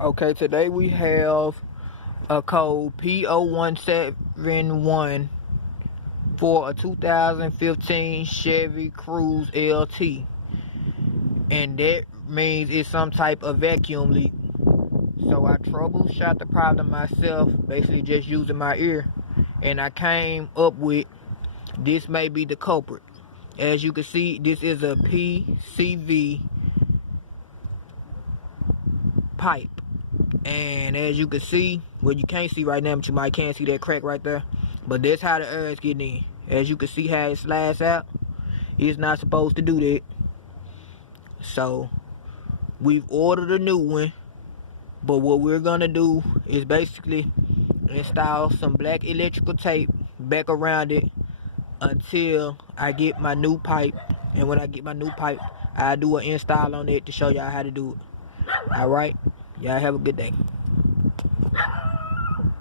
Okay, today we have a code P0171 for a 2015 Chevy Cruze LT. And that means it's some type of vacuum leak. So I troubleshot the problem myself, basically just using my ear. And I came up with this may be the culprit. As you can see, this is a PCV pipe. And as you can see, well, you can't see right now, but you might can see that crack right there. But that's how the air is getting in. As you can see how it slides out, it's not supposed to do that. So we've ordered a new one, but what we're gonna do is basically install some black electrical tape back around it until I get my new pipe. And when I get my new pipe, I'll do an install on it to show y'all how to do it. Alright, y'all have a good day.